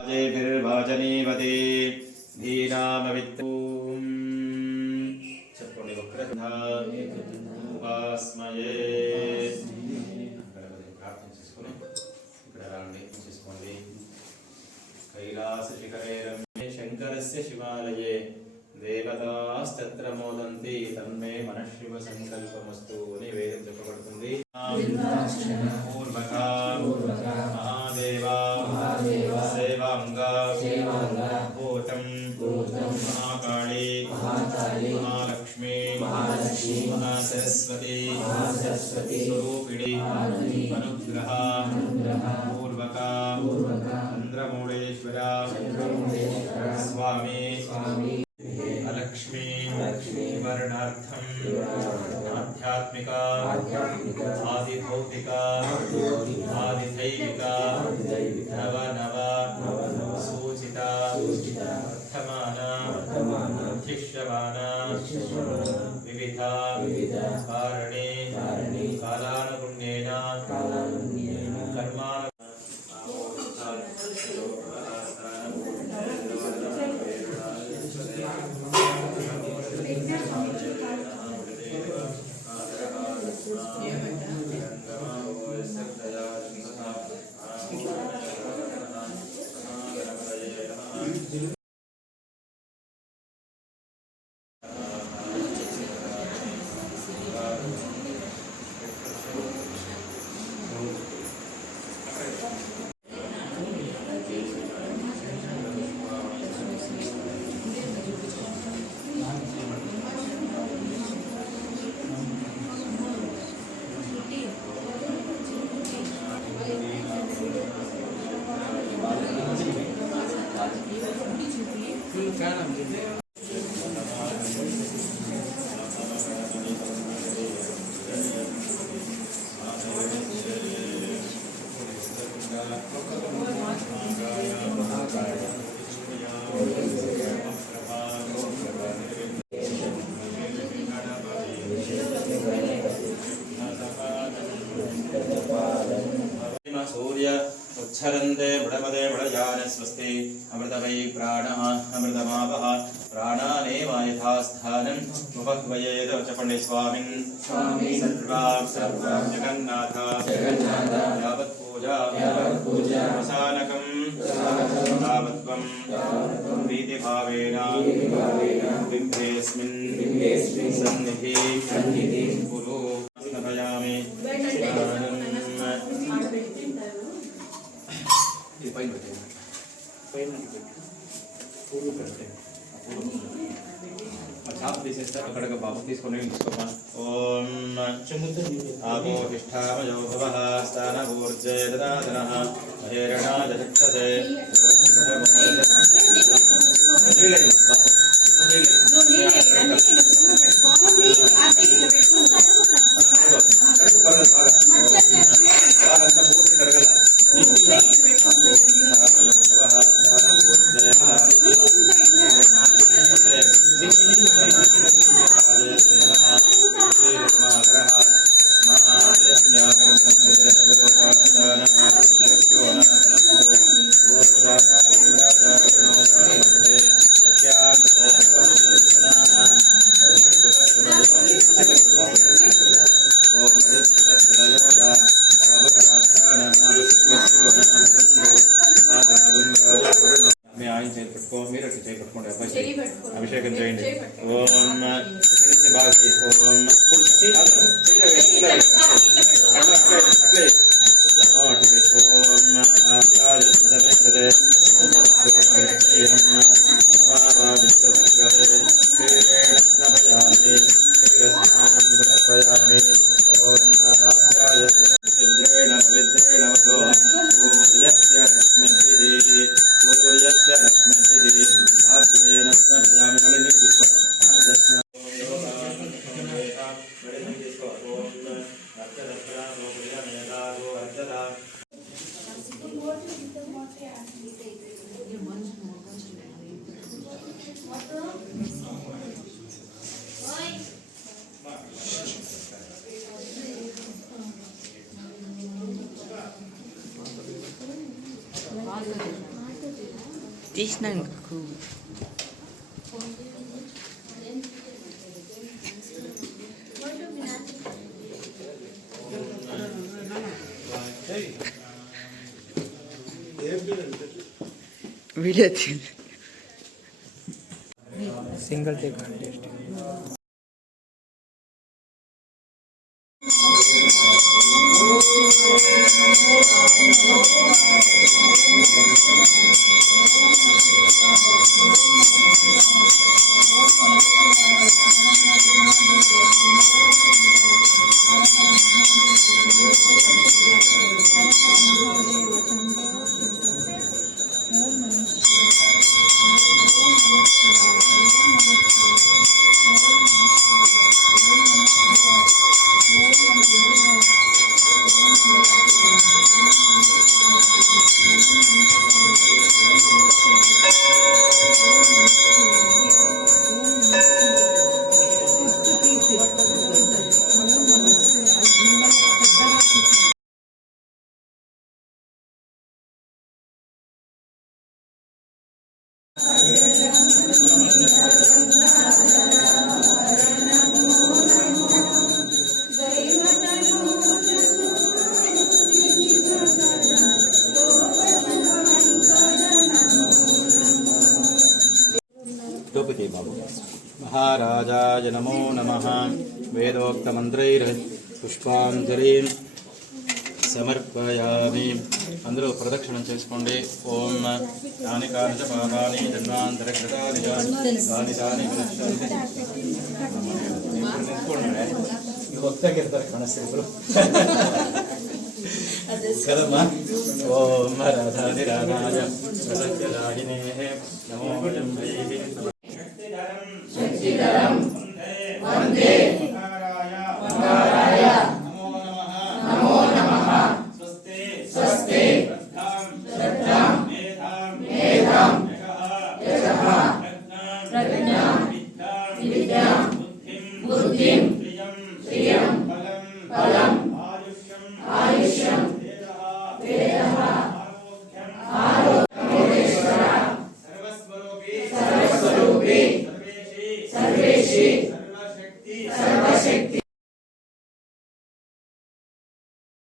वाजनीवती धीनामवित्तूं चप्पलि वक्रधास्मये प्रार्थना చేసుకొని ఇక్కడ రాండి చేసుకోండి कैलास शिखरे रम्ये शंकरस्य शिवालये देवतास्तत्र मोदन्ति तन्मे मनःशिव संकल्पमस्तु అని వేదం చెప్పబడుతుంది పూర్వకా महादेवा सेवांगा भूतं महाकाली महालक्ष्मी महासरस्वती स्वरूपिणी अनुग्रह पूर्वका चंद्रमौळेश्वरा स्वामी अलक्ष्मी वर्णार्थम आध्यात्मिका आदिभौतिका आदिदैविका नव नव सूचिता वर्धमाना उद्दिश्यमाना विविधा कारणे कालानुगुण्येन कर्माण सूर्य उच्छरन्ते बृहपदे बृहजान स्वस्ति अमृतमयि प्राणः अमृतमावः प्राणानेव यथास्थानम् उपह्वयेत चपण्डे स्वामिन् सर्वा जगन्नाथ यावत् पूजा प्रसानकं तावत्त्वं प्रीतिभावेन बिम्बेऽस्मिन् सन्निधि कुरु स्मरामि ఇది పైన పెట్టండి పైన పూలు పెడితే చాప్ తీసేస్తే అక్కడగా బాబు తీసుకొని తీసుకోమా ఓం ఆపో తిష్టామయో భవః స్థానభూర్జే దదాదనః మహేరణాయ చక్షసే అభిషేకం చేయండి ఓం బాగా ఓం Tishnanku. Video single take artist. टोपति बाबू महाराजाय नमो नमः वेदोक्तमन्त्रैः पुष्पाञ्जलिं సమర్పయామి. అందరూ ప్రదక్షిణం చేసుకోండి. ఓం యాని కాని చ పాపాని జన్మాంతరకృతాని కాని తాని ಗೊತ್ತಾಗಿರ್ತಾರೆ ಕಾಣಿಸ್ತಿದ್ರು ಕದಮ್ಮ. ಓಂ ರಾಧಾಧಿರಾಧಾಯ ಪ್ರಸತ್ಯದಾಹಿನೇ ನಮೋ ಜಂಬೈಃ ಶಕ್ತಿಧರಂ ವಂದೇ ಮಂಗಾರಾಯ ನಮೋ ನಮಃ ಸ್ವಸ್ತಿ ಶ್ರದ್ಧಾಂ ಮೇಧಾಂ ಯಶಃ ಪ್ರಜ್ಞಾಂ ಬುದ್ಧಿಂ